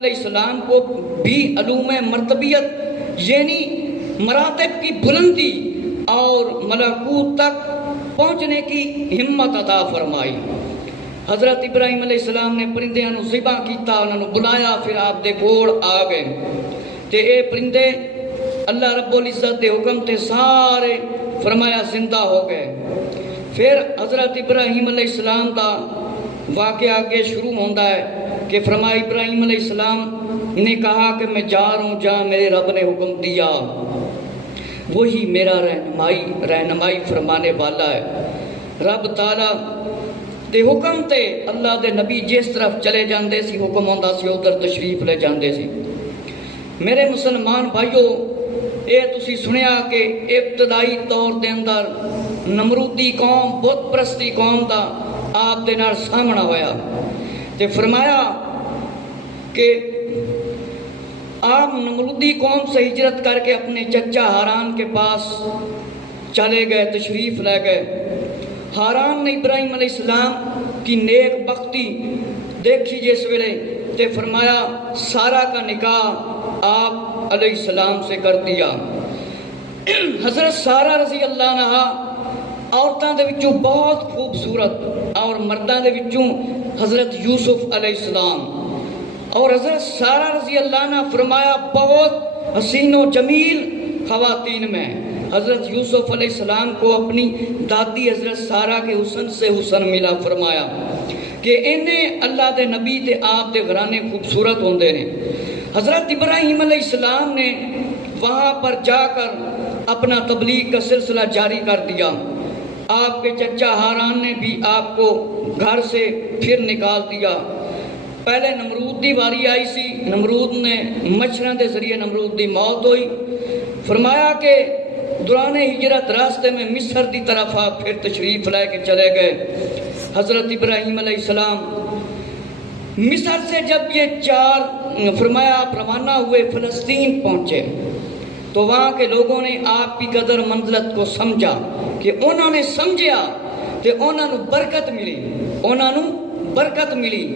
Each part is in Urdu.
علیہ السلام کو بھی علوم مرتبیت یعنی مراتب کی بلندی اور ملکوت تک پہنچنے کی ہمت عطا فرمائی۔ حضرت ابراہیم علیہ السلام نے پرندیاں نو ذبح کیتا، انہوں نے بلایا، پھر آپ دے کول آ گئے تے اے پرندے اللہ رب العزت دے حکم تے سارے فرمایا زندہ ہو گئے۔ پھر حضرت ابراہیم علیہ السلام دا واقعہ آگے شروع ہوتا ہے کہ فرمایا ابراہیم علیہ السلام نے کہا کہ میں جا رہا ہوں جہاں میرے رب نے حکم دیا، وہی میرا رہنمائی فرمانے والا ہے۔ رب تعالیٰ دے حکم تے اللہ دے نبی جس طرف چلے جاندے سی حکم ہوندا سی ادھر تشریف لے جاندے سی۔ میرے مسلمان بھائیو، اے تسی سنیا کہ ابتدائی طور دے اندر نمرودی قوم، بت پرستی قوم دا آپ دے نال سامنا ہویا تے فرمایا کہ آپ نمرودی قوم سے ہجرت کر کے اپنے چچا ہاران کے پاس چلے گئے، تشریف لے گئے۔ ہاران نے ابراہیم علیہ السلام کی نیک بختی دیکھی جس ویلے تے فرمایا سارا کا نکاح آپ علیہ السلام سے کر دیا۔ حضرت سارہ رضی اللہ عنہا عورتاں دے وچوں بہت خوبصورت اور مرداں دے وچوں حضرت یوسف علیہ السلام اور حضرت سارہ رضی اللہ عنہ فرمایا بہت حسین و جمیل خواتین میں حضرت یوسف علیہ السلام کو اپنی دادی حضرت سارہ کے حسن سے حسن ملا۔ فرمایا کہ انہیں اللہ دے نبی تے آپ دے گھرانے خوبصورت ہوندے نے۔ حضرت ابراہیم علیہ السلام نے وہاں پر جا کر اپنا تبلیغ کا سلسلہ جاری کر دیا۔ آپ کے چچا ہاران نے بھی آپ کو گھر سے پھر نکال دیا۔ پہلے نمرود دی واری آئی سی، نمرود نے مچھراں دے ذریعے نمرود دی موت ہوئی۔ فرمایا کہ دوران ہجرت راستے میں مصر دی طرف آپ پھر تشریف لے کے چلے گئے۔ حضرت ابراہیم علیہ السلام مصر سے جب یہ فرمایا آپ روانہ ہوئے فلسطین پہنچے تو وہاں کے لوگوں نے آپ کی قدر منزلت کو سمجھا کہ انہوں نے سمجھا کہ انہوں نے برکت ملی۔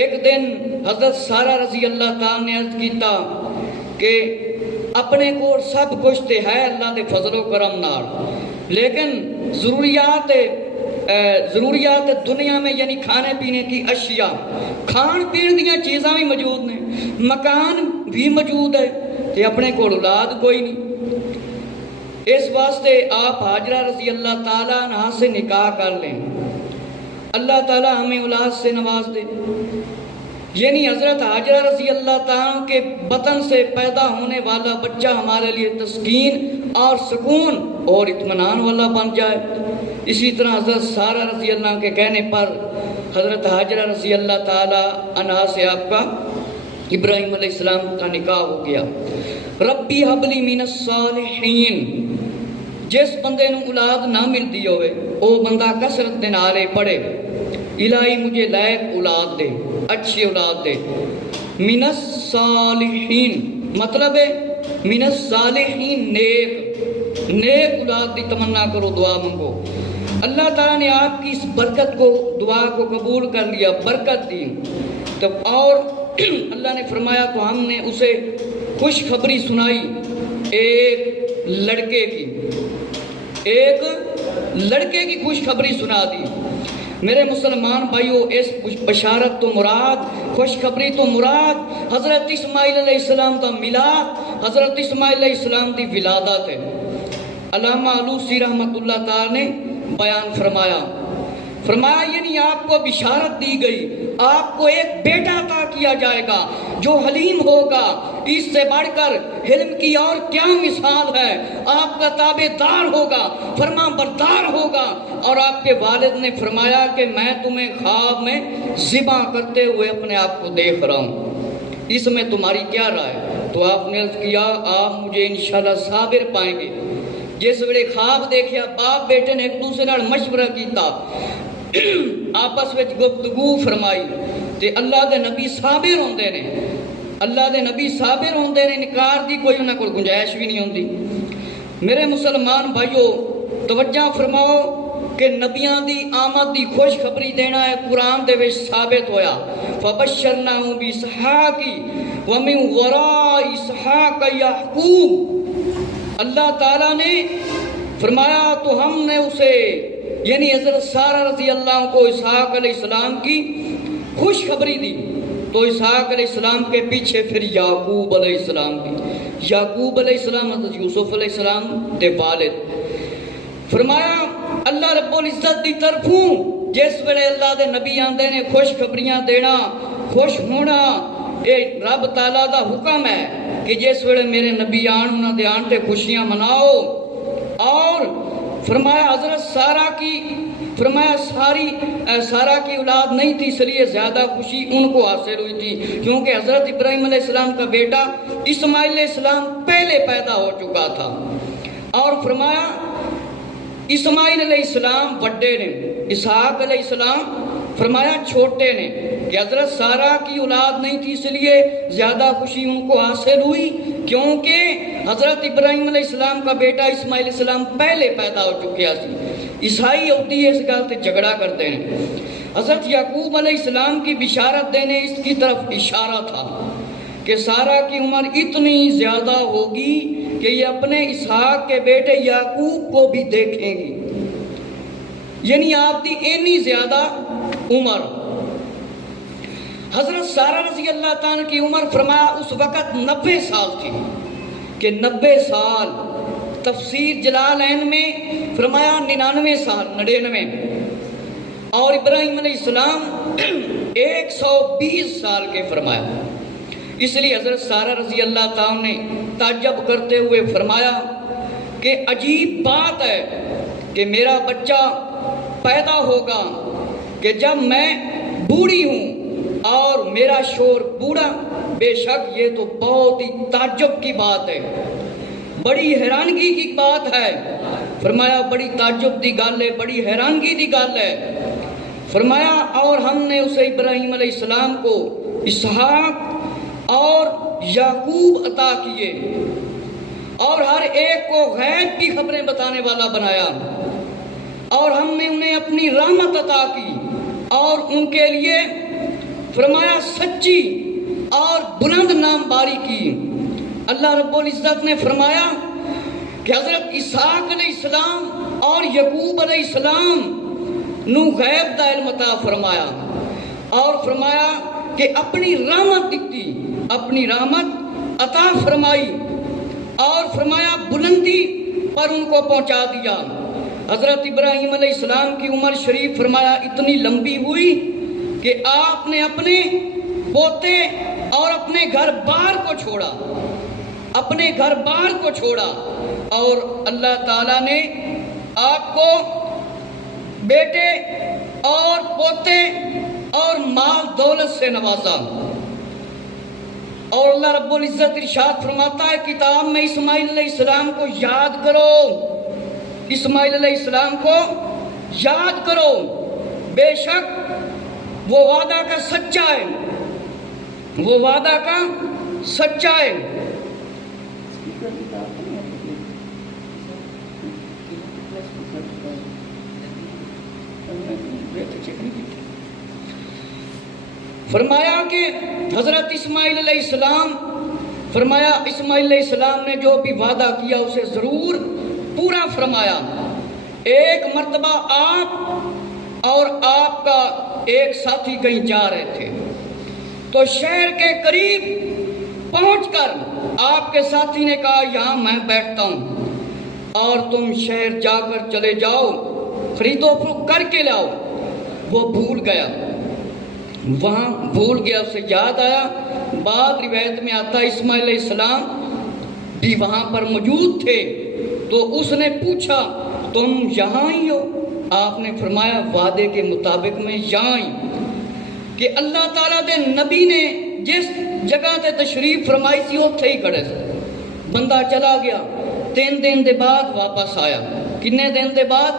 ایک دن حضرت سارہ رضی اللہ تعالیٰ نے عرض کیتا کہ اپنے کو سب کچھ تے ہے اللہ دے فضل و کرم نال، لیکن ضروریات دنیا میں یعنی کھانے پینے کی اشیاء، کھان پین دیاں چیزاں بھی موجود نے، مکان بھی موجود ہے تے اپنے کو اولاد کوئی نہیں۔ اس واسطے آپ حاجرہ رضی اللہ تعالیٰ عنہ سے نکاح کر لیں، اللہ تعالیٰ ہمیں اولاد سے نواز دے۔ یعنی حضرت حاجرہ رضی اللہ تعالیٰ کے بطن سے پیدا ہونے والا بچہ ہمارے لیے تسکین اور سکون اور اطمینان والا بن جائے۔ اسی طرح حضرت سارہ رضی اللہ کے کہنے پر حضرت حاجرہ رضی اللہ تعالیٰ عنہ سے آپ کا ابراہیم علیہ السلام کا نکاح ہو گیا۔ ربی حبلی من الصالحین، جس بندے نو اولاد نہ ملتی ہوئے او بندہ کثرت دے نالے پڑھے الہی مجھے لائق اولاد دے، اچھی اولاد دے۔ من الصالحین مطلب ہے من الصالحین نیک اولاد دی تمنا کرو، دعا منگو۔ اللہ تعالیٰ نے آپ کی اس برکت کو، دعا کو قبول کر لیا، برکت دی۔ تو اور اللہ نے فرمایا تو ہم نے اسے خوشخبری سنائی ایک لڑکے کی خوشخبری سنا دی۔ میرے مسلمان بھائیو، اس بشارت تو مراد، خوشخبری تو مراد حضرت اسماعیل علیہ السلام کا میلاد، حضرت اسماعیل علیہ السلام کی ولادت ہے۔ علامہ علوسی رحمۃ اللہ تعالی نے بیان فرمایا یعنی آپ کو بشارت دی گئی، آپ کو ایک بیٹا عطا کیا جائے گا جو حلیم ہوگا، اس سے بڑھ کر حلم کی اور کیا مثال ہے۔ آپ کا تابع دار ہوگا، فرما بردار ہوگا۔ اور آپ کے والد نے فرمایا کہ میں تمہیں خواب میں ذبح کرتے ہوئے اپنے آپ کو دیکھ رہا ہوں، اس میں تمہاری کیا رائے؟ تو آپ نے عرض کیا آپ مجھے انشاءاللہ صابر پائیں گے۔ جس ویلے خواب دیکھیا باپ بیٹے نے ایک دوسرے نال مشورہ کیتا، آپس وچ گفتگو فرمائی تے اللہ دے نبی صابر ہوندے نے، انکار دی کوئی انہاں کول گنجائش بھی نہیں ہوندی۔ میرے مسلمان بھائیو توجہ فرماؤ، کہ نبیاں دی آمد دی خوشخبری دینا ہے قرآن دے وچ ثابت ہویا فبشرناہ باسحاق ومن وراء اسحاق یعقوب۔ اللہ تعالیٰ نے فرمایا تو ہم نے اسے یعنی حضرت سارہ رضی اللہ عنہ کو اسحاق علیہ السلام کی خوشخبری دی، تو اسحاق علیہ السلام کے پیچھے پھر یعقوب علیہ السلام کی، یعقوب علیہ السلام حضرت یوسف علیہ السلام دے والد۔ فرمایا اللہ رب العزت دی طرفوں جس ویلے اللہ دے نبی آندے نے خوشخبریاں دینا، خوش ہونا، اے رب تعالیٰ دا حکم ہے کہ جس ویلے میرے نبی آن انہاں دے آن تے خوشیاں مناؤ۔ اور فرمایا حضرت سارہ کی فرمایا سارہ کی اولاد نہیں تھی، اس لیے زیادہ خوشی ان کو حاصل ہوئی تھی، کیونکہ حضرت ابراہیم علیہ السلام کا بیٹا اسماعیل علیہ السلام پہلے پیدا ہو چکا تھا۔ اور فرمایا اسماعیل علیہ السلام بڑے نے، اسحاق علیہ السلام فرمایا چھوٹے نے، کہ حضرت سارہ کی اولاد نہیں تھی اس لیے زیادہ خوشی ان کو حاصل ہوئی، کیونکہ حضرت ابراہیم علیہ السلام کا بیٹا اسماعیل علیہ السلام پہلے پیدا ہو چکیا سی۔ عیسائی ہوتی ہے اس گل تے جھگڑا کرتے ہیں۔ حضرت یعقوب علیہ السلام کی بشارت دینے اس کی طرف اشارہ تھا کہ سارہ کی عمر اتنی زیادہ ہوگی کہ یہ اپنے اسحاق کے بیٹے یعقوب کو بھی دیکھیں گی، یعنی آپ دی اتنی زیادہ عمر۔ حضرت سارہ رضی اللہ تعالیٰ کی عمر فرمایا اس وقت 90 سال تھی، کہ 90 سال، تفسیر جلالین میں فرمایا 99 سال 99، اور ابراہیم علیہ السلام 120 سال کے فرمایا۔ اس لیے حضرت سارہ رضی اللہ تعالیٰ نے تعجب کرتے ہوئے فرمایا کہ عجیب بات ہے کہ میرا بچہ پیدا ہوگا کہ جب میں بوڑھی ہوں اور میرا شور بوڑھا، بے شک یہ تو بہت ہی تعجب کی بات ہے، بڑی حیرانگی کی بات ہے۔ فرمایا بڑی تعجب دی گل ہے، بڑی حیرانگی دی گل ہے۔ فرمایا اور ہم نے اسے ابراہیم علیہ السلام کو اسحاق اور یعقوب عطا کیے، اور ہر ایک کو غیب کی خبریں بتانے والا بنایا، اور ہم نے انہیں اپنی رحمت عطا کی، اور ان کے لیے فرمایا سچی اور بلند نام باری کی۔ اللہ رب العزت نے فرمایا کہ حضرت اسحاق علیہ السلام اور یعقوب علیہ السلام نو غیب دا علم عطا فرمایا، اور فرمایا کہ اپنی رحمت دیتی، اپنی رحمت عطا فرمائی، اور فرمایا بلندی پر ان کو پہنچا دیا۔ حضرت ابراہیم علیہ السلام کی عمر شریف فرمایا اتنی لمبی ہوئی کہ آپ نے اپنے پوتے اور اپنے گھر بار کو چھوڑا، اپنے گھر بار کو چھوڑا، اور اللہ تعالیٰ نے آپ کو بیٹے اور پوتے اور مال دولت سے نوازا۔ اور اللہ رب العزت ارشاد فرماتا ہے کتاب میں اسماعیل علیہ السلام کو یاد کرو، اسماعیل علیہ السلام کو یاد کرو، بے شک وہ وعدہ کا سچا ہے، وہ وعدہ کا سچا ہے۔ فرمایا کہ حضرت اسماعیل علیہ السلام فرمایا اسماعیل علیہ السلام نے جو بھی وعدہ کیا اسے ضرور پورا فرمایا۔ ایک مرتبہ آپ اور آپ کا ایک ساتھی کہیں جا رہے تھے، تو شہر کے قریب پہنچ کر آپ کے ساتھی نے کہا یہاں میں بیٹھتا ہوں اور تم شہر جا کر چلے جاؤ، خرید و فروخت کر کے لاؤ۔ وہ بھول گیا، وہاں بھول گیا، اسے یاد آیا۔ بعد روایت میں آتا اسماعیل علیہ السلام بھی وہاں پر موجود تھے، تو اس نے پوچھا تم یہاں ہی ہو؟ آپ نے فرمایا وعدے کے مطابق میں یہاں ہی، کہ اللہ تعالیٰ دے نبی نے جس جگہ تے تشریف فرمائی تھی اتھے ہی کھڑے سے۔ بندہ چلا گیا، 3 دن دے بعد واپس آیا۔ کتنے دن دے بعد؟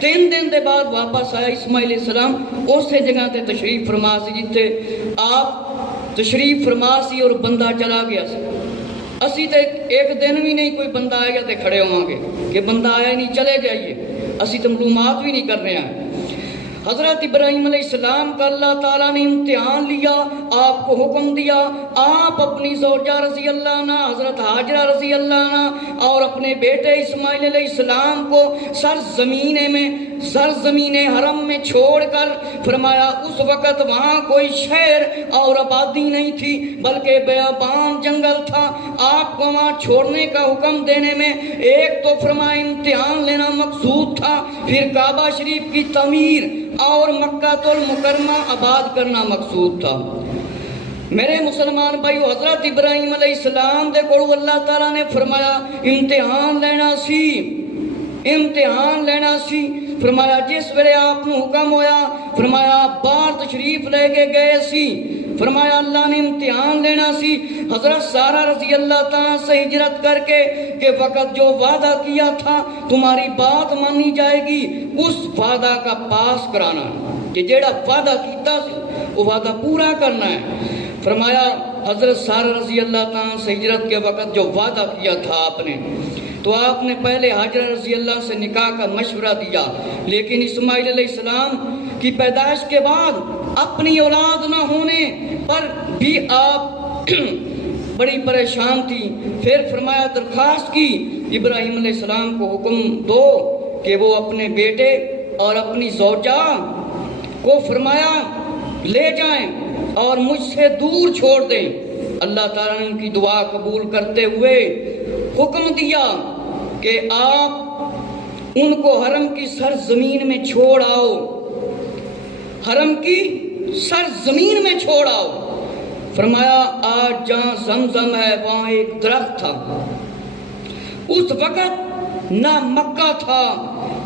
3 دن دے بعد واپس آیا اسماعیل علیہ السلام اسی جگہ تے تشریف فرما سی جتے آپ تشریف فرما سی، اور بندہ چلا گیا سی۔ اسی تے ایک دن بھی نہیں کوئی بندہ آیا تے کھڑے ہوں گے کہ بندہ آیا نہیں چلے جائیے، اسی تو معلومات بھی نہیں کر رہے ہیں۔ حضرت ابراہیم علیہ السلام کا اللہ تعالیٰ نے امتحان لیا، آپ کو حکم دیا، آپ اپنی زوجہ رضی اللہ عنہ حضرت ہاجرہ رضی اللہ عنہ اور اپنے بیٹے اسماعیل علیہ السلام کو سرزمین حرم میں چھوڑ کر، فرمایا اس وقت وہاں کوئی شہر اور آبادی نہیں تھی بلکہ بیابان جنگل تھا، آپ کو وہاں چھوڑنے کا حکم دینے میں ایک تو فرمایا امتحان لینا مقصود تھا، پھر کعبہ شریف کی تعمیر اور مکہ المکرمہ آباد کرنا مقصود تھا۔ میرے مسلمان بھائیو، حضرت ابراہیم علیہ السلام دے کو اللہ تعالیٰ نے فرمایا امتحان لینا سی، فرمایا جس ویلے آپ کو حکم ہویا، فرمایا آپ باہر تشریف لے کے گئے سی، فرمایا اللہ نے امتحان لینا سی حضرت سارہ رضی اللہ تعالیٰ سے ہجرت کر کے کہ وقت جو وعدہ کیا تھا تمہاری بات مانی جائے گی، اس وعدہ کا پاس کرانا، کہ جیڑا وعدہ کیتا سی وہ وعدہ پورا کرنا ہے۔ فرمایا حضرت سارہ رضی اللہ تعالیٰ سے ہجرت کے وقت جو وعدہ کیا تھا آپ نے، تو آپ نے پہلے حاجرہ رضی اللہ سے نکاح کا مشورہ دیا، لیکن اسماعیل علیہ السلام کی پیدائش کے بعد اپنی اولاد نہ ہونے پر بھی آپ بڑی پریشان تھی۔ پھر فرمایا درخواست کی ابراہیم علیہ السلام کو حکم دو کہ وہ اپنے بیٹے اور اپنی زوجہ کو فرمایا لے جائیں اور مجھ سے دور چھوڑ دیں۔ اللہ تعالیٰ نے ان کی دعا قبول کرتے ہوئے حکم دیا کہ آپ ان کو حرم کی سرزمین میں چھوڑ آؤ، حرم کی سرزمین میں چھوڑ آؤ۔ فرمایا آج جہاں زمزم ہے وہاں ایک درخت تھا، اس وقت نہ مکہ تھا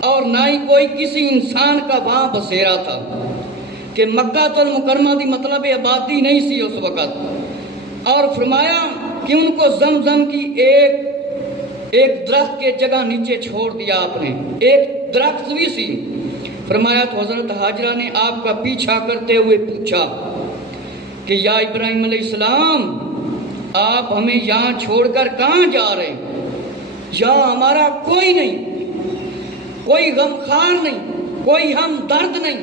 اور نہ ہی کوئی کسی انسان کا وہاں بسیرا تھا، کہ مکہ المکرمہ دی مطلب آبادی نہیں سی اس وقت۔ اور فرمایا کہ ان کو زمزم کی ایک درخت کے جگہ نیچے چھوڑ دیا آپ نے، ایک درخت بھی سی۔ فرمایا تو حضرت ہاجرہ نے آپ کا پیچھا کرتے ہوئے پوچھا کہ یا ابراہیم علیہ السلام، آپ ہمیں یہاں چھوڑ کر کہاں جا رہے ہیں؟ یہاں ہمارا کوئی نہیں، کوئی غمخوار نہیں، کوئی ہم درد نہیں،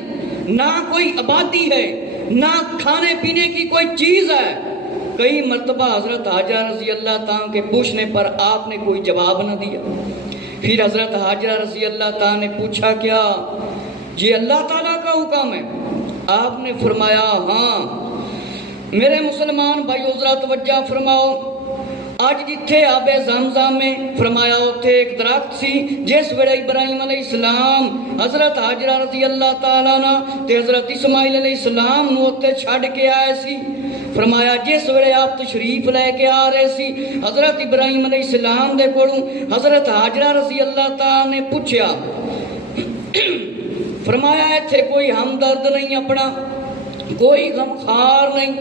نہ کوئی آبادی ہے، نہ کھانے پینے کی کوئی چیز ہے۔ کئی مرتبہ حضرت حاجرہ رضی اللہ تعالیٰ کے پوچھنے پر آپ نے کوئی جواب نہ دیا۔ پھر حضرت حاجرہ رضی اللہ تعالیٰ نے پوچھا کیا یہ اللہ تعالیٰ کا حکم ہے؟ آپ نے فرمایا ہاں۔ میرے مسلمان بھائیو ذرا توجہ فرماؤ، آج جتھے آب زمزم میں فرمایا اتھے ایک درخت سی، جس ویلے ابراہیم علیہ السلام حضرت حاجرہ رضی اللہ تعالیٰ عنہ تے حضرت اسماعیل علیہ السلام نو اتھے چھڈ کے آئے سی۔ فرمایا جس ویلے آپ تشریف لے کے آ رہے سی، حضرت ابراہیم علیہ السلام دے کولوں حضرت حاجرہ رضی اللہ تعالیٰ نے پوچھا، فرمایا ایتھے کوئی ہمدرد نہیں اپنا، کوئی غمخوار نہیں،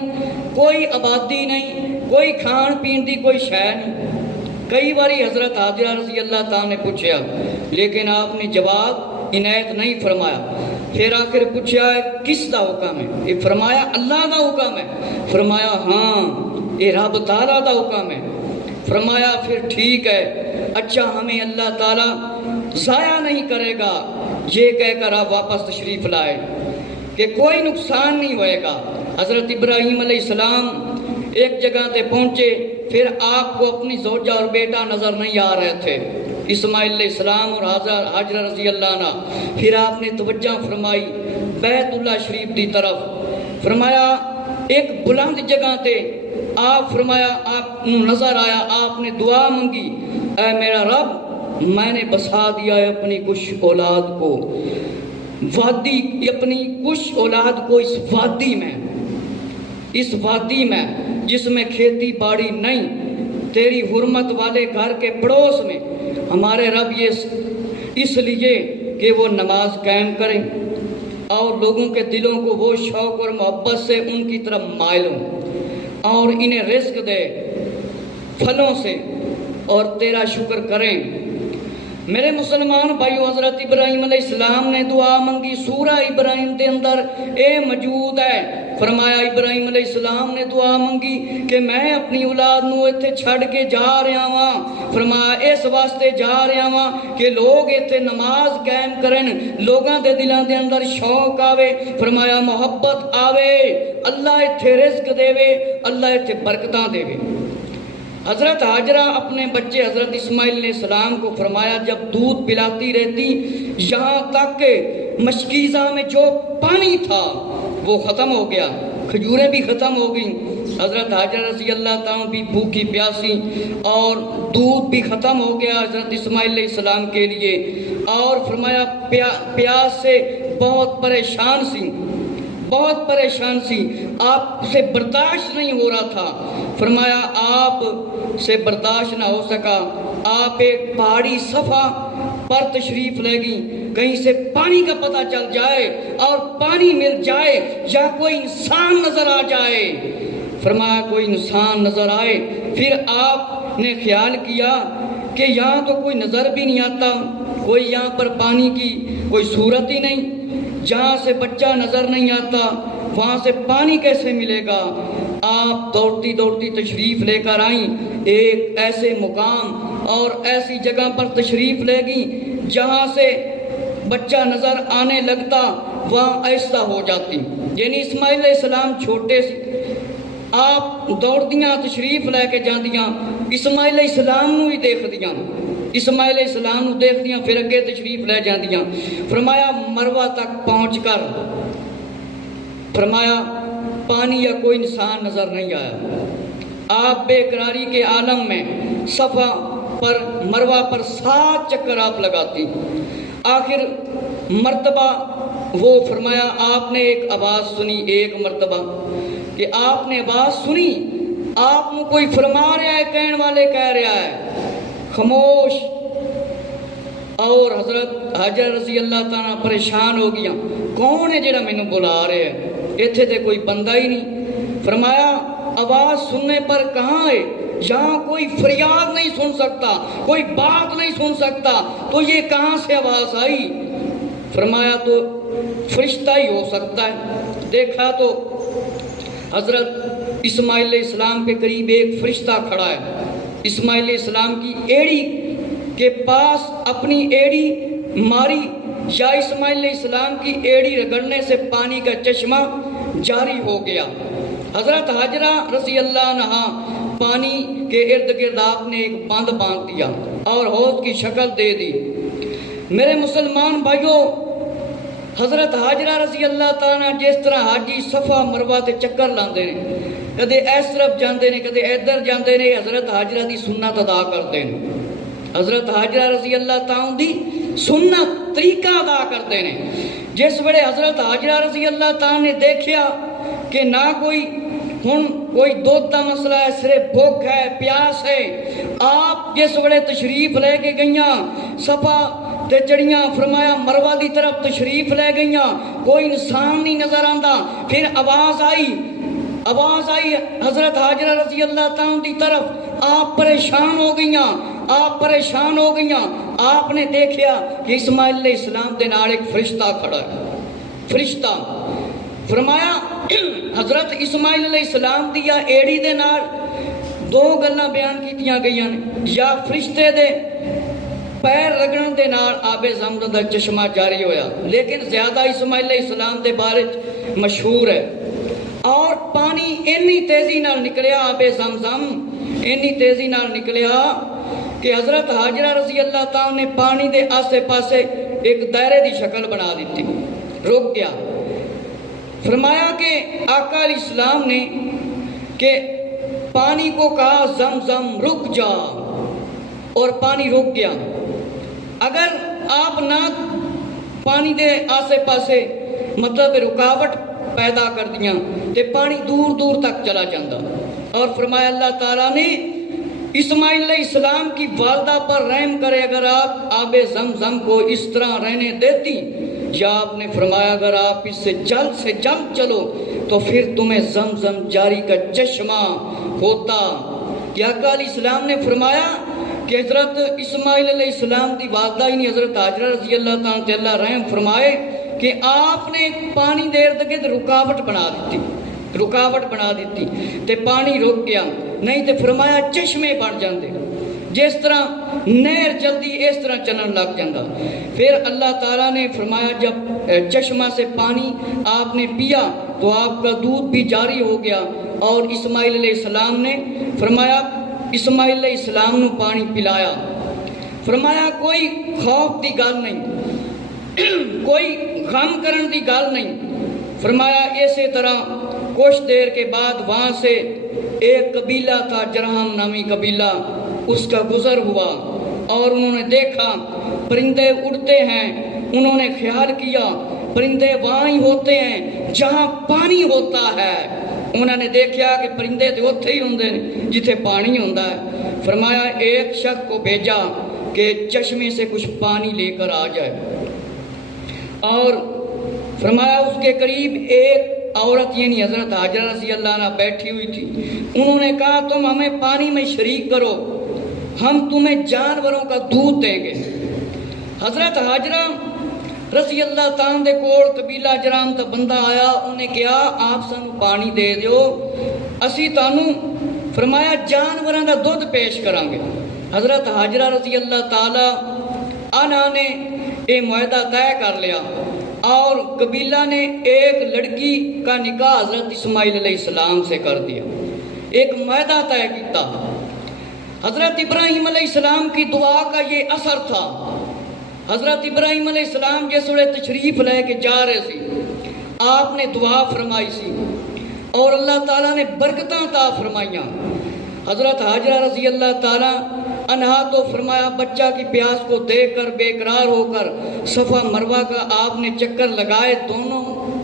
کوئی آبادی نہیں، کوئی کھان پین دی کوئی شے نہیں۔ کئی باری حضرت حاجرہ رضی اللہ تعالیٰ نے پوچھا لیکن آپ نے جواب عنایت نہیں فرمایا۔ پھر آخر پوچھا کس دا حکم ہے؟ یہ فرمایا اللہ دا حکم ہے۔ فرمایا ہاں یہ رب تعالیٰ دا حکم ہے۔ فرمایا پھر ٹھیک ہے، اچھا ہمیں اللہ تعالیٰ ضائع نہیں کرے گا، یہ کہہ کر آپ واپس تشریف لائے کہ کوئی نقصان نہیں ہوئے گا۔ حضرت ابراہیم علیہ السلام ایک جگہ تے پہنچے، پھر آپ کو اپنی زوجہ اور بیٹا نظر نہیں آ رہے تھے، اسماعیل علیہ السلام اور حاجرہ رضی اللہ عنہ۔ پھر آپ نے توجہ فرمائی بیت اللہ شریف دی طرف۔ فرمایا ایک بلند جگہ تے آپ فرمایا آپ نظر آیا، آپ نے دعا منگی، اے میرا رب میں نے بسا دیا ہے اپنی کچھ اولاد کو وادی، اپنی کچھ اولاد کو اس وادی میں جس میں کھیتی باڑی نہیں، تیری حرمت والے گھر کے پڑوس میں۔ ہمارے رب یہ اس لیے کہ وہ نماز قائم کریں اور لوگوں کے دلوں کو وہ شوق اور محبت سے ان کی طرف مائل ہوں اور انہیں رزق دے پھلوں سے اور تیرا شکر کریں۔ میرے مسلمان بھائیو حضرت ابراہیم علیہ السلام نے دعا منگی، سورہ ابراہیم دے اندر اے موجود ہے فرمایا ابراہیم علیہ السلام نے دعا منگی کہ میں اپنی اولاد نو ایتھے چھڑ کے جا رہا ہاں، فرمایا اس واسطے جا رہا ہاں کہ لوگ ایتھے نماز قائم کرن، لوگاں دے دلاں دے اندر شوق آوے، فرمایا محبت آوے، اللہ ایتھے رزق دے وے، اللہ ایتھے برکتاں دے وے۔ حضرت ہاجرہ اپنے بچے حضرت اسماعیل علیہ السلام کو فرمایا جب دودھ پلاتی رہتی یہاں تک کہ مشکیزہ میں جو پانی تھا وہ ختم ہو گیا، کھجوریں بھی ختم ہو گئیں، حضرت ہاجرہ رضی اللہ تعالیٰ بھی بھوکی پیاسی اور دودھ بھی ختم ہو گیا حضرت اسماعیل علیہ السلام کے لیے، اور فرمایا پیاس سے بہت پریشان سی، بہت پریشان سی، آپ سے برداشت نہیں ہو رہا تھا، فرمایا آپ سے برداشت نہ ہو سکا، آپ ایک پہاڑی صفا پر تشریف لے گئی، کہیں سے پانی کا پتہ چل جائے اور پانی مل جائے یا کوئی انسان نظر آ جائے، فرمایا کوئی انسان نظر آئے، پھر آپ نے خیال کیا کہ یہاں تو کوئی نظر بھی نہیں آتا، کوئی یہاں پر پانی کی کوئی صورت ہی نہیں، جہاں سے بچہ نظر نہیں آتا وہاں سے پانی کیسے ملے گا؟ آپ دوڑتی دوڑتی تشریف لے کر آئیں، ایک ایسے مقام اور ایسی جگہ پر تشریف لے گئیں جہاں سے بچہ نظر آنے لگتا وہاں آہستہ ہو جاتی، یعنی اسماعیل علیہ السلام چھوٹے سے آپ دوڑ دیاں تشریف لے کے جاندیاں، اسماعیل علیہ السلام نو ہی دیکھ دیاں، اسماعیل علیہ السلام نو دیکھ دیاں پھر اگے تشریف لے جاندیاں، فرمایا مروہ تک پہنچ کر فرمایا پانی یا کوئی انسان نظر نہیں آیا، آپ بے قراری کے عالم میں صفا پر مروہ پر 7 چکر آپ لگاتی، آخر مرتبہ وہ فرمایا آپ نے ایک آواز سنی، ایک مرتبہ کہ آپ نے آواز سنی، آپ نے کوئی فرما رہا ہے، کہنے والے کہہ رہا ہے، خاموش، اور حضرت حاجر رضی اللہ تعالیٰ پریشان ہو گیا، کون ہے جڑا مینوں بلا رہے ہیں، ایتھے تے کوئی بندہ ہی نہیں، فرمایا آواز سننے پر کہاں ہے، یہاں کوئی فریاد نہیں سن سکتا، کوئی بات نہیں سن سکتا، تو یہ کہاں سے آواز آئی؟ فرمایا تو فرشتہ ہی ہو سکتا ہے، دیکھا تو حضرت اسماعیل علیہ السلام کے قریب ایک فرشتہ کھڑا ہے، اسماعیل علیہ السلام کی ایڑی کے پاس اپنی ایڑی ماری، یا اسماعیل علیہ السلام کی ایڑی رگڑنے سے پانی کا چشمہ جاری ہو گیا، حضرت حاجرہ رضی اللہ عنہا پانی کے ارد گرد آپ نے ایک بند باندھ دیا اور حوض کی شکل دے دی۔ میرے مسلمان بھائیوں، حضرت حاجرہ رضی اللہ تعالیٰ جس طرح حاجی صفا مروہ تے چکر لاندے نے، کدے اس طرف جاندے نے کدے ادھر جاندے نے، حضرت حاجرہ دی سنت ادا کرتے ہیں، حضرت حاجرہ رضی اللہ تعالیٰ دی سنت طریقہ ادا کرتے ہیں۔ جس ویلے حضرت حاجرہ رضی اللہ تعالیٰ نے دیکھیا کہ نہ کوئی دودھ کا مسئلہ ہے، صرف بھوک ہے، پیاس ہے، آپ جس ویلے تشریف لے کے گئیاں صفا تے چڑیاں، فرمایا مروہ دی طرف تشریف لے گئیاں، کوئی انسان نہیں نظر آندا، پھر آواز آئی حضرت حاجرہ رضی اللہ تعالیٰ دی طرف، آپ پریشان ہو گئیاں، آپ نے دیکھیا کہ اسماعیل علیہ السلام دے نال ایک فرشتہ کھڑا ہے، فرشتہ، فرمایا حضرت اسماعیل علیہ السلام دی یا ایڑی دے نال 2 گلاں بیان کیتیاں گئیاں نے، یا فرشتے دے پیر رگڑن دے نال آب زمزم دا چشمہ جاری ہویا، لیکن زیادہ اسماعیل علیہ السلام دے بارے مشہور ہے، اور پانی اتنی تیزی نال نکلیا، آب زمزم اتنی تیزی نال نکلیا کہ حضرت حاجرہ رضی اللہ تعالیٰ نے پانی دے آسے پاسے ایک دائرے دی شکل بنا دیتی، رک گیا، فرمایا کہ آقا علیہ السلام نے کہ پانی کو کہا زمزم رک جا، اور پانی رک گیا، اگر آپ نہ پانی دے آسے پاسے مطلب رکاوٹ پیدا کر دیاں تے پانی دور دور تک چلا جاندہ، اور فرمایا اللہ تعالیٰ نے اسماعیل علیہ السلام کی والدہ پر رحم کرے اگر آپ آب زمزم کو اس طرح رہنے دیتی، یا آپ نے فرمایا اگر آپ اس سے جلد چلو تو پھر تمہیں زمزم جاری کا چشمہ ہوتا۔ کہ آقا علیہ السلام نے فرمایا کہ حضرت اسماعیل علیہ السلام دی والدہ ہی نہیں، حضرت حاجرہ رضی اللہ تعالیٰ تے اللہ رحم فرمائے کہ آپ نے پانی دیر تک رکاوٹ بنا دیتی، رکاوٹ بنا دیتی تے پانی رک گیا، نہیں تے فرمایا چشمے بن جاندے، جس طرح نہر چلتی اس طرح چلن لگ جاندہ۔ پھر اللہ تعالیٰ نے فرمایا جب چشمہ سے پانی آپ نے پیا تو آپ کا دودھ بھی جاری ہو گیا، اور اسماعیل علیہ السلام نے فرمایا اسماعیل علیہ السلام نے پانی پلایا۔ فرمایا کوئی خوف دی گل نہیں، کوئی غم کرن دی گل نہیں۔ فرمایا اسی طرح کچھ دیر کے بعد وہاں سے ایک قبیلہ تھا، جرہم نامی قبیلہ، اس کا گزر ہوا اور انہوں نے دیکھا پرندے اڑتے ہیں، انہوں نے خیال کیا پرندے وہاں ہی ہوتے ہیں جہاں پانی ہوتا ہے۔ انہوں نے دیکھا کہ پرندے تو اتھے ہی ہوندے ہیں جتھے پانی ہوندا ہے۔ فرمایا ایک شخص کو بھیجا کہ چشمے سے کچھ پانی لے کر آ جائے، اور فرمایا اس کے قریب ایک عورت یعنی حضرت حاجرہ رضی اللہ عنہ بیٹھی ہوئی تھی۔ انہوں نے کہا تم ہمیں پانی میں شریک کرو، ہم تمہیں جانوروں کا دودھ دیں گے۔ حضرت حاجرہ رضی اللہ تعالیٰ دے کول قبیلہ جرام تا بندہ آیا، انہوں نے کہا آپ سانو پانی دے دیو، اسی تانوں فرمایا جانوراں دا دودھ پیش کریں گے۔ حضرت حاجرہ رضی اللہ تعالیٰ عنہ نے یہ معاہدہ طے کر لیا، اور قبیلہ نے ایک لڑکی کا نکاح حضرت اسماعیل علیہ السلام سے کر دیا، ایک معاہدہ طے کیتا۔ حضرت ابراہیم علیہ السلام کی دعا کا یہ اثر تھا۔ حضرت ابراہیم علیہ السلام جس وقت تشریف لے کے جا رہے سی، آپ نے دعا فرمائی سی اور اللہ تعالیٰ نے برکتاں عطا فرمائیاں۔ حضرت حاجرہ رضی اللہ تعالیٰ عنہا تو فرمایا بچہ کی پیاس کو دیکھ کر بے قرار ہو کر صفا مروہ کا آپ نے چکر لگائے دونوں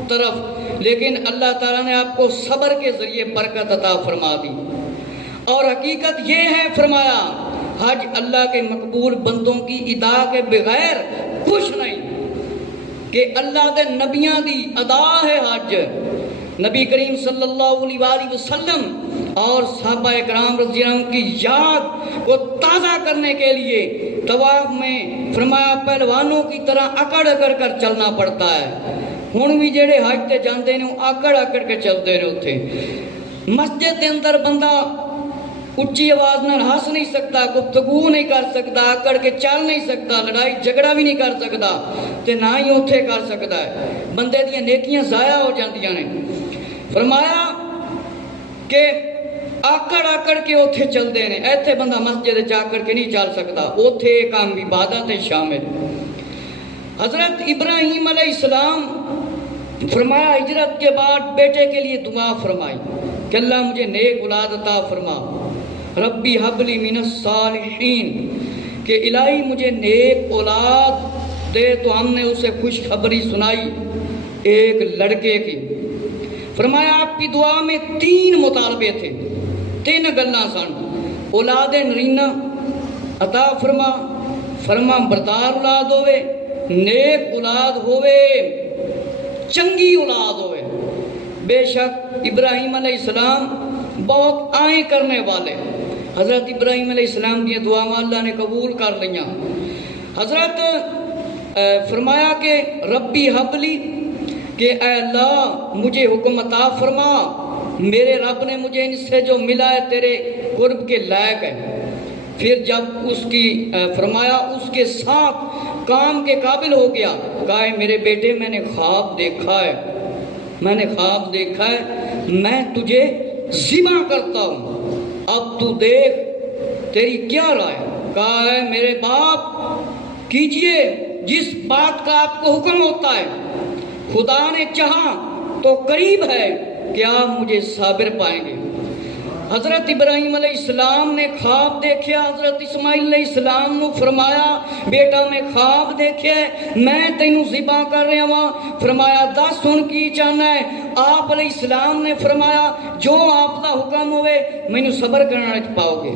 طرف، لیکن اللہ تعالیٰ نے آپ کو صبر کے ذریعے برکت عطا فرما دی۔ اور حقیقت یہ ہے فرمایا حج اللہ کے مقبول بندوں کی ادا کے بغیر کچھ نہیں، کہ اللہ دے نبیاں دی ادا ہے حج۔ نبی کریم صلی اللہ علیہ وآلہ وسلم اور صحابہ اکرام رضی اللہ عنہ کی یاد کو تازہ کرنے کے لیے طواف میں فرمایا پہلوانوں کی طرح اکڑ اکڑ کر چلنا پڑتا ہے۔ ہن بھی جڑے حج تے جاندے نے اکڑ اکڑ کے چلتے نے اتھے۔ مسجد دے اندر بندہ اچھی آواز نہ ہنس نہیں سکتا، گفتگو نہیں کر سکتا، اکڑ کے چل نہیں سکتا، لڑائی جھگڑا بھی نہیں کر سکتا، تے نہ ہی اتھے کر سکتا ہے۔ بندے دیاں نیکیاں ضائع ہو جاندیاں نے۔ فرمایا کہ آکڑ آکڑ کے اتھے چل دے نے، ایتھے بندہ مسجد جا کر کے نہیں چل سکتا، اتھے کام عبادت شامل۔ حضرت ابراہیم علیہ السلام فرمایا ہجرت کے بعد بیٹے کے لیے دعا فرمائی کہ اللہ مجھے نیک اولاد عطا فرما، ربی حبلی من الصالحین، کہ الہی مجھے نیک اولاد دے۔ تو ہم نے اسے خوشخبری سنائی ایک لڑکے کی۔ فرمایا آپ کی دعا میں 3 مطالبے تھے، 3 گلاں سن۔ اولاد نرینہ عطا فرما، فرما بردار اولاد ہوئے، نیک اولاد ہوئے، چنگی اولاد ہوئے۔ بے شک ابراہیم علیہ السلام بہت آئیں کرنے والے، حضرت ابراہیم علیہ السلام کی دعا اللہ نے قبول کر لیا۔ حضرت فرمایا کہ ربی حبلی، کہ اے اللہ مجھے حکم عطا فرما، میرے رب نے مجھے ان سے جو ملا ہے تیرے قرب کے لائق ہے۔ پھر جب اس کی فرمایا اس کے ساتھ کام کے قابل ہو گیا، کہا ہے میرے بیٹے میں نے خواب دیکھا ہے، میں نے خواب دیکھا ہے، میں تجھے ذبح کرتا ہوں، اب تو دیکھ تیری کیا رائے۔ کہا ہے میرے باپ کیجئے جس بات کا آپ کو حکم ہوتا ہے، خدا نے چاہا تو قریب ہے کہ آپ مجھے صابر پائیں گے۔ حضرت ابراہیم علیہ السلام نے خواب دیکھا، حضرت اسماعیل علیہ السلام نے فرمایا بیٹا میں خواب دیکھا ہے، میں تینوں ذبح کر رہا ہوں۔ فرمایا 10 سن کی چاہنا ہے؟ آپ علیہ السلام نے فرمایا جو آپ کا حکم ہوئے مینوں صبر کرنا پاؤ گے۔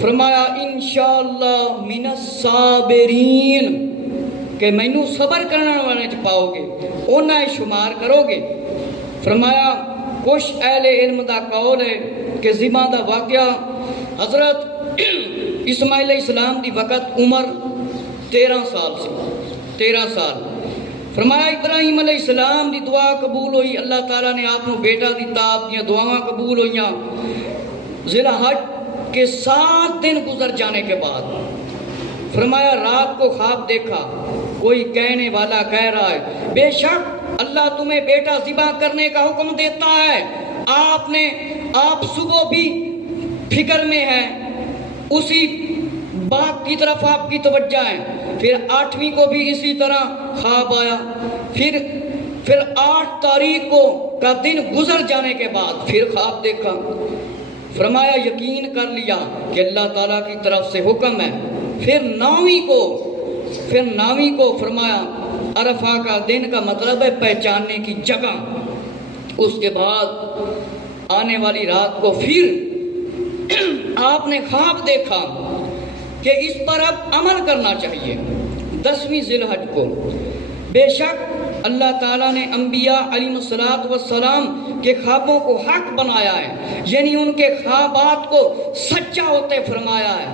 فرمایا انشاءاللہ من الصابرین، کہ مینوں صبر کرنا والے پاؤ گے، انہیں شمار کرو گے۔ فرمایا کچھ اہل علم دا قول ہے کہ ذبح دا واقعہ حضرت اسماعیل علیہ السلام دی وقت عمر 13 سال سی، 13 سال۔ فرمایا ابراہیم علیہ السلام دی دعا قبول ہوئی، اللہ تعالیٰ نے آپ کو بیٹا دیتا، آپ دیا دعاواں قبول ہوئیاں۔ ذی الحج کے 7 دن گزر جانے کے بعد فرمایا رات کو خواب دیکھا، کوئی کہنے والا کہہ رہا ہے بے شک اللہ تمہیں بیٹا ذبح کرنے کا حکم دیتا ہے، آپ صبح بھی فکر میں ہیں، اسی باغ کی طرف آپ کی توجہ ہے۔ پھر 8ویں کو بھی اسی طرح خواب آیا، پھر 8 تاریخ کو کا دن گزر جانے کے بعد پھر خواب دیکھا۔ فرمایا یقین کر لیا کہ اللہ تعالیٰ کی طرف سے حکم ہے۔ پھر 9ویں کو فرمایا عرفہ کا دن کا مطلب ہے پہچاننے کی جگہ۔ اس کے بعد آنے والی رات کو پھر آپ نے خواب دیکھا کہ اس پر اب عمل کرنا چاہیے۔ 10ویں ذی الحج کو بے شک اللہ تعالیٰ نے انبیاء علیہ السلام کے خوابوں کو حق بنایا ہے، یعنی ان کے خوابات کو سچا ہوتے فرمایا ہے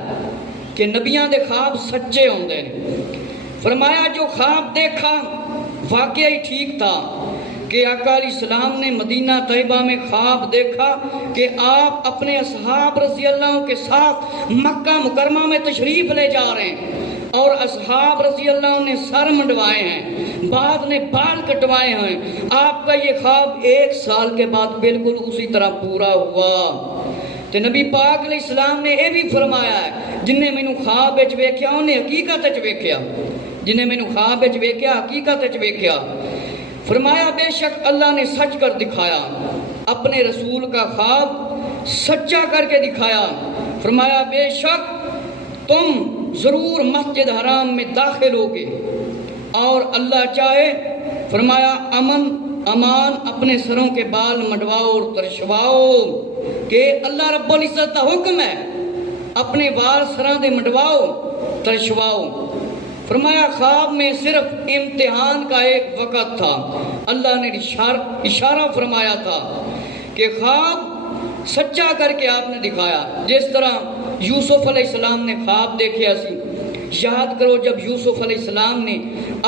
کہ نبیاں دے خواب سچے ہوندے ہیں۔ فرمایا جو خواب دیکھا واقعی ٹھیک تھا کہ آقا علیہ السلام نے مدینہ طیبہ میں خواب دیکھا کہ آپ اپنے اصحاب رضی اللہ عنہ کے ساتھ مکہ مکرمہ میں تشریف لے جا رہے ہیں، اور اصحاب رضی اللہ عنہ نے سر منڈوائے ہیں، بعض نے بال کٹوائے ہیں۔ آپ کا یہ خواب 1 سال کے بعد بالکل اسی طرح پورا ہوا۔ تو نبی پاک علیہ السلام نے یہ بھی فرمایا ہے جن نے مینوں خواب وچ ویکھیا انہیں حقیقت وچ ویکھیا، جن نے مینوں خواب وچ ویکھیا حقیقت وچ ویکھیا۔ فرمایا بے شک اللہ نے سچ کر دکھایا، اپنے رسول کا خواب سچا کر کے دکھایا۔ فرمایا بے شک تم ضرور مسجد حرام میں داخل ہوگے، اور اللہ چاہے فرمایا امان اپنے سروں کے بال منڈواؤ اور ترشواؤ، کہ اللہ رب العزت کا حکم ہے اپنے بال سراں دے منڈواؤ ترشواؤ۔ فرمایا خواب میں صرف امتحان کا ایک وقت تھا، اللہ نے اشارہ فرمایا تھا کہ خواب سچا کر کے آپ نے دکھایا، جس طرح یوسف علیہ السلام نے خواب دیکھے اسی۔ یاد کرو جب یوسف علیہ السلام نے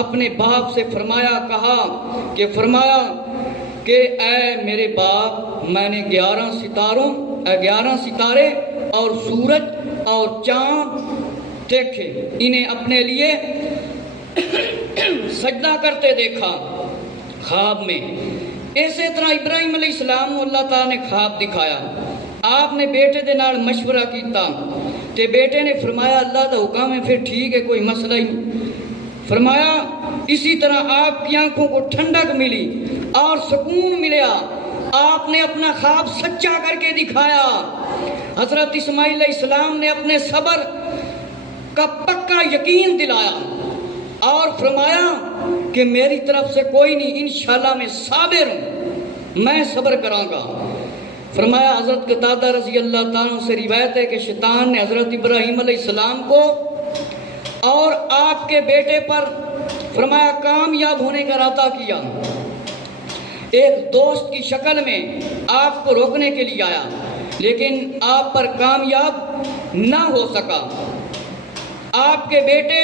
اپنے باپ سے فرمایا کہ اے میرے باپ، میں نے 11 ستارے اور سورج اور چاند دیکھے، انہیں اپنے لیے سجدہ کرتے دیکھا خواب میں۔ اسی طرح ابراہیم علیہ السلام کو اللہ تعالیٰ نے خواب دکھایا، آپ نے بیٹے دے نال مشورہ کیتا تے بیٹے نے فرمایا اللہ دا حکم ہے، پھر ٹھیک ہے کوئی مسئلہ ہی نہیں۔ فرمایا اسی طرح آپ کی آنکھوں کو ٹھنڈک ملی اور سکون ملیا، آپ نے اپنا خواب سچا کر کے دکھایا۔ حضرت اسماعیل علیہ السلام نے اپنے صبر کا پکا یقین دلایا اور فرمایا کہ میری طرف سے کوئی نہیں، انشاءاللہ میں صابر ہوں، میں صبر کراں گا۔ فرمایا حضرت قتادہ رضی اللہ تعالیٰ سے روایت ہے کہ شیطان نے حضرت ابراہیم علیہ السلام کو اور آپ کے بیٹے پر فرمایا کامیاب ہونے کا ارادہ کیا، ایک دوست کی شکل میں آپ کو روکنے کے لیے آیا، لیکن آپ پر کامیاب نہ ہو سکا۔ آپ کے بیٹے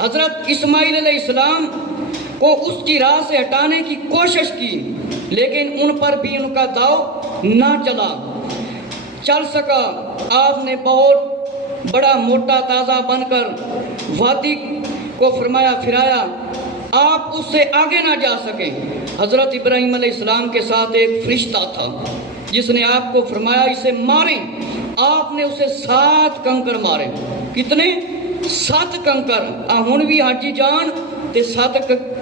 حضرت اسماعیل علیہ السلام کو اس کی راہ سے ہٹانے کی کوشش کی، لیکن ان پر بھی ان کا داؤ نہ چل سکا۔ آپ نے بہت بڑا موٹا تازہ بن کر وادی کو فرمایا پھرایا، آپ اس سے آگے نہ جا سکیں۔ حضرت ابراہیم علیہ السلام کے ساتھ ایک فرشتہ تھا جس نے آپ کو فرمایا اسے ماریں، آپ نے اسے 7 کنکر مارے۔ کتنے؟ 7 کنکر۔ ہن بھی حاجی جان تے 7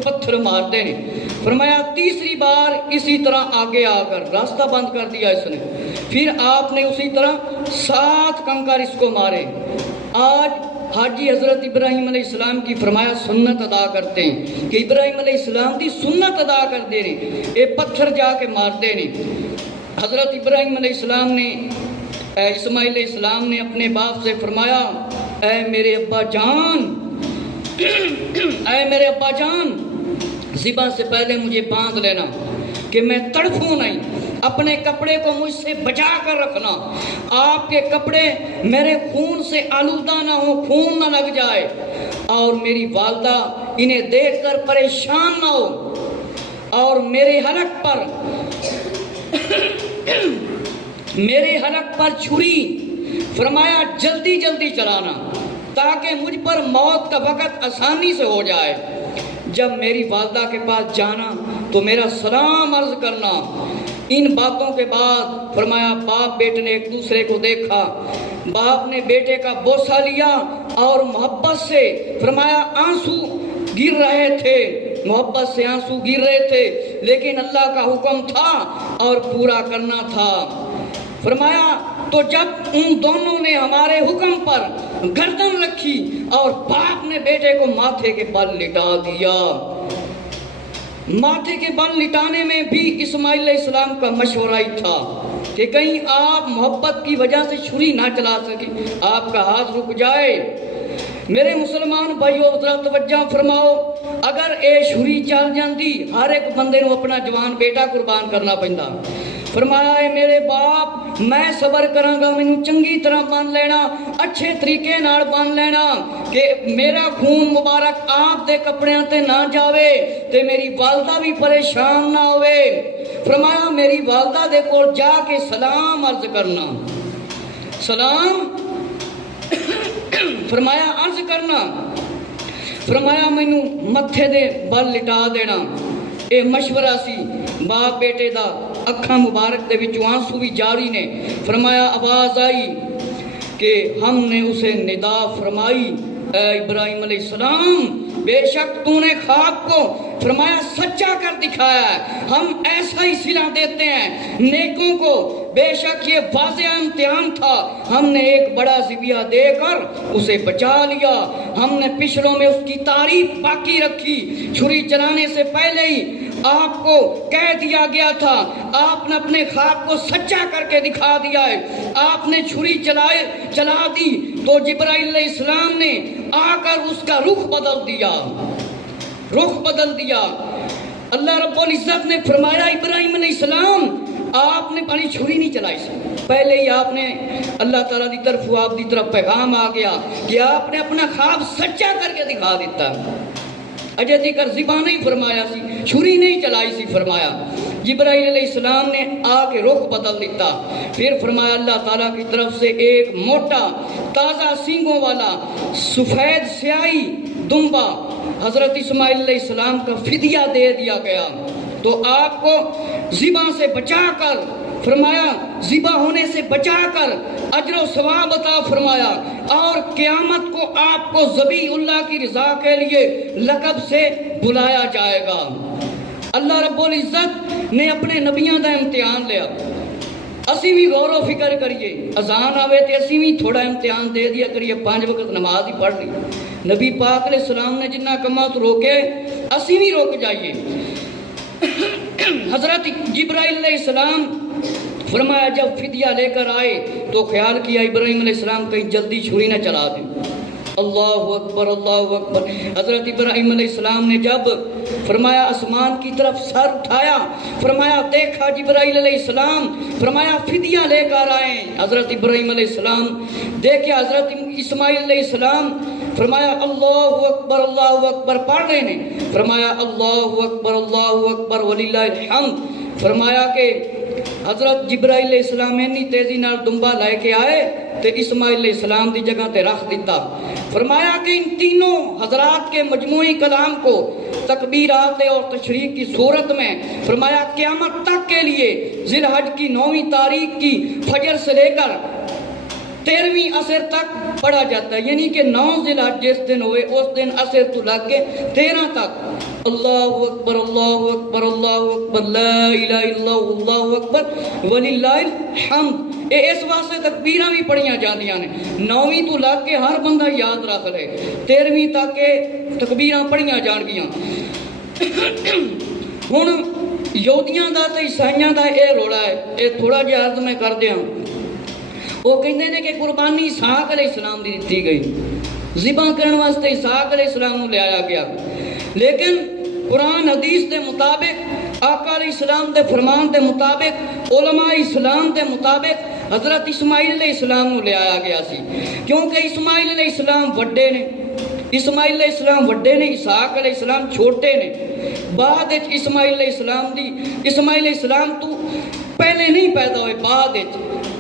پتھر مارتے ہیں۔ فرمایا تیسری بار اسی طرح آگے آ کر راستہ بند کر دیا اس نے، پھر آپ نے اسی طرح 7 کنکر اس کو مارے۔ آج حاجی حضرت ابراہیم علیہ السلام کی فرمایا سنت ادا کرتے ہیں کہ ابراہیم علیہ السلام دی سنت ادا کر دے رہے، اے پتھر جا کے مارتے نہیں۔ حضرت ابراہیم علیہ السلام نے اسماعیل علیہ السلام نے اپنے باپ سے فرمایا اے میرے ابا جان، ذبح سے پہلے مجھے باندھ لینا کہ میں تڑپوں نہیں، اپنے کپڑے کو مجھ سے بچا کر رکھنا، آپ کے کپڑے میرے خون سے آلودہ نہ ہو، خون نہ لگ جائے، اور میری والدہ انہیں دیکھ کر پریشان نہ ہو اور میرے حلق پر چھری فرمایا جلدی جلدی چلانا تاکہ مجھ پر موت کا وقت آسانی سے ہو جائے۔ جب میری والدہ کے پاس جانا تو میرا سلام عرض کرنا۔ ان باتوں کے بعد فرمایا باپ بیٹے نے ایک دوسرے کو دیکھا، باپ نے بیٹے کا بوسہ لیا اور محبت سے فرمایا آنسو گر رہے تھے، محبت سے آنسو گر رہے تھے، لیکن اللہ کا حکم تھا اور پورا کرنا تھا۔ فرمایا تو جب ان دونوں نے ہمارے حکم پر گردن رکھی اور باپ نے بیٹے کو ماتھے کے بل لٹا دیا۔ ماتھے کے بل لٹانے میں بھی اسماعیل علیہ السلام کا مشورہ ہی تھا کہ کہیں آپ محبت کی وجہ سے چھری نہ چلا سکیں، آپ کا ہاتھ رک جائے۔ میرے مسلمان بھائیو ذرا توجہ فرماؤ، اگر اے چھری چل جاندی ہر ایک بندے کو اپنا جوان بیٹا قربان کرنا پیندا۔ فرمایا اے میرے باپ میں صبر کراں گا، مینوں چنگی طرح بن لینا، اچھے طریقے نال بن لینا کہ میرا خون مبارک آپ دے کپڑیاں تے نہ جاوے تے میری والدہ بھی پریشان نہ ہوئے۔ فرمایا میری والدہ دے کول جا کے سلام عرض کرنا، سلام فرمایا عرض کرنا، فرمایا مینوں متھے دے بل لٹا دینا۔ اے مشورہ سی باپ بیٹے دا، اکھاں مبارک دے وچوں آنسو بھی جاری نے۔ فرمایا آواز آئی کہ ہم نے اسے ندا فرمائی، اے ابراہیم علیہ السلام بے شک تو نے خواب کو فرمایا سچا کر دکھایا ہے، ہم ایسا ہی صلہ دیتے ہیں نیکوں کو۔ بے شک یہ واضح امتحان تھا، ہم نے ایک بڑا ذبیحہ دے کر اسے بچا لیا، ہم نے پچھڑوں میں اس کی تعریف باقی رکھی۔ چھری چلانے سے پہلے ہی آپ کو کہہ دیا گیا تھا، آپ نے اپنے خواب کو سچا کر کے دکھا دیا ہے۔ آپ نے چھری چلا دی تو جبرائیل علیہ السلام نے آ کر اس کا رخ بدل دیا، رخ بدل دیا۔ اللہ رب العزت نے فرمایا ابراہیم علیہ السلام آپ نے پانی چھری نہیں چلائی سی، پہلے ہی آپ نے اللہ تعالیٰ دی طرف آپ دی طرف پیغام آ گیا کہ آپ نے اپنا خواب سچا کر کے دکھا دیتا۔ اجے ذکر ذبح نہیں فرمایا سی، چھری نہیں چلائی سی، فرمایا جبرائیل علیہ السلام نے آ کے رخ بدل دیتا۔ پھر فرمایا اللہ تعالیٰ کی طرف سے ایک موٹا تازہ سینگوں والا سفید سیاہی دمبا حضرت اسماعیل علیہ السلام کا فدیہ دے دیا گیا۔ تو آپ کو ذبح سے بچا کر فرمایا، ذبح ہونے سے بچا کر اجر و ثواب عطا فرمایا، اور قیامت کو آپ کو ذبیح اللہ کی رضا کے لیے لقب سے بلایا جائے گا۔ اللہ رب العزت نے اپنے نبیوں دا امتحان لیا، اسی بھی غور و فکر کریے، اذان آوے تے اسی بھی تھوڑا امتحان دے دیا کریے، 5 وقت نماز ہی پڑھ لی۔ نبی پاک علیہ السلام نے جنہ کمات روکے اسی بھی روک جائیے۔ حضرت جبرائیل علیہ السلام فرمایا جب فدیہ لے کر آئے تو خیال کیا ابراہیم علیہ السلام کہیں جلدی چھری نہ چلا دیں۔ اللہ اکبر اللہ اکبر۔ حضرت ابراہیم علیہ السلام نے جب فرمایا آسمان کی طرف سر اٹھایا، فرمایا دیکھا جبرائیل علیہ السلام، فرمایا فدیہ لے کر آئے۔ حضرت ابراہیم علیہ السلام دیکھے حضرت اسماعیل علیہ السلام، فرمایا اللہ اکبر پڑھ رہے ہیں، فرمایا اللہ اکبر وللہ الحمد۔ فرمایا کہ حضرت جبرائیل علیہ السلام اتنی تیزی نال دمبا لے کے آئے تے اسماعیل علیہ السلام دی جگہ تے رکھ دیتا۔ فرمایا کہ ان تینوں حضرات کے مجموعی کلام کو تکبیرات اور تشریح کی صورت میں فرمایا قیامت تک کے لیے ذی الحج کی 9ویں تاریخ کی فجر سے لے کر 13ویں عصر تک پڑھا جاتا ہے، یعنی کہ 9 ذی الحج جس دن ہوئے اس دن عصر تو لگ کے 13 تک اللہ اکبر اللہ اکبر لا الہ الا اللہ اکبر وللہ الحمد۔ اس واسطے تکبیراں بھی پڑھیاں جاندیاں نے، 9ویں تو لگ کے ہر بندہ یاد رکھ لے، 13ویں تک کے تکبیراں پڑھیاں جان گیاں۔ ہن یہودیاں دا تے عیسائیاں دا اے روڑا ہے، اے تھوڑا جہا عرض میں کر دیاں۔ وہ کہندے نے کہ قربانی اسحاق علیہ السلام دی دتی گئی، ذبح کرن واسطے اسحاق علیہ السلام نوں لے آیا گیا، لیکن قرآن حدیث دے مطابق آقا علیہ السلام دے فرمان دے مطابق علماء اسلام دے مطابق حضرت اسماعیل علیہ السلام نوں لے آیا گیا سی، کیونکہ اسماعیل علیہ السلام وڈے نے، اسماعیل علیہ السلام وڈے نے، اسحاق علیہ السلام چھوٹے نے. بعد اسماعیل علیہ السلام دی، اسماعیل علیہ السلام تو پہلے نہیں پیدا ہوئے، بعد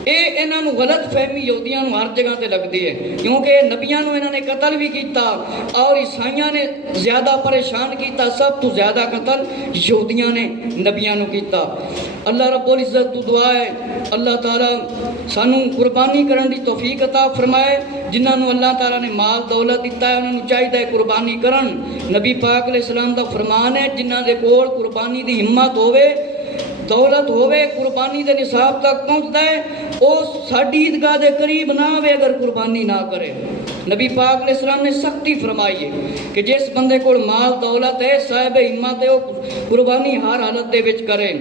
یہ انہوں نے غلط فہمی یہودیاں ہر جگہ تے لگتی ہے، کیونکہ نبیاں نو انہوں نے قتل بھی کیتا اور عیسائیاں نے زیادہ پریشان کیتا. سب تو زیادہ قتل یہودیاں نے نبیاں نو کیتا. اللہ رب العزت تو دعا ہے اللہ تعالیٰ سانو قربانی کرن دی توفیق عطا فرمائے. جنہاں نو اللہ تعالیٰ نے مال دولت دیتا ہے انہوں نے چاہیے قربانی کرن. نبی پاک علیہ السلام دا فرمان ہے جنہاں دے کول قربانی دی ہمت ہوئے، دولت ہوئے، قربانی دے نصاب تک پہنچتا ہے، وہ ساڈی عیدگاہ دے قریب نہ آوے اگر قربانی نہ کرے. نبی پاک علیہ السلام نے سختی فرمائی ہے کہ جس بندے کو مال دولت ہے، صاحب ہمت ہے، وہ قربانی ہر حالت دے وچ کرے.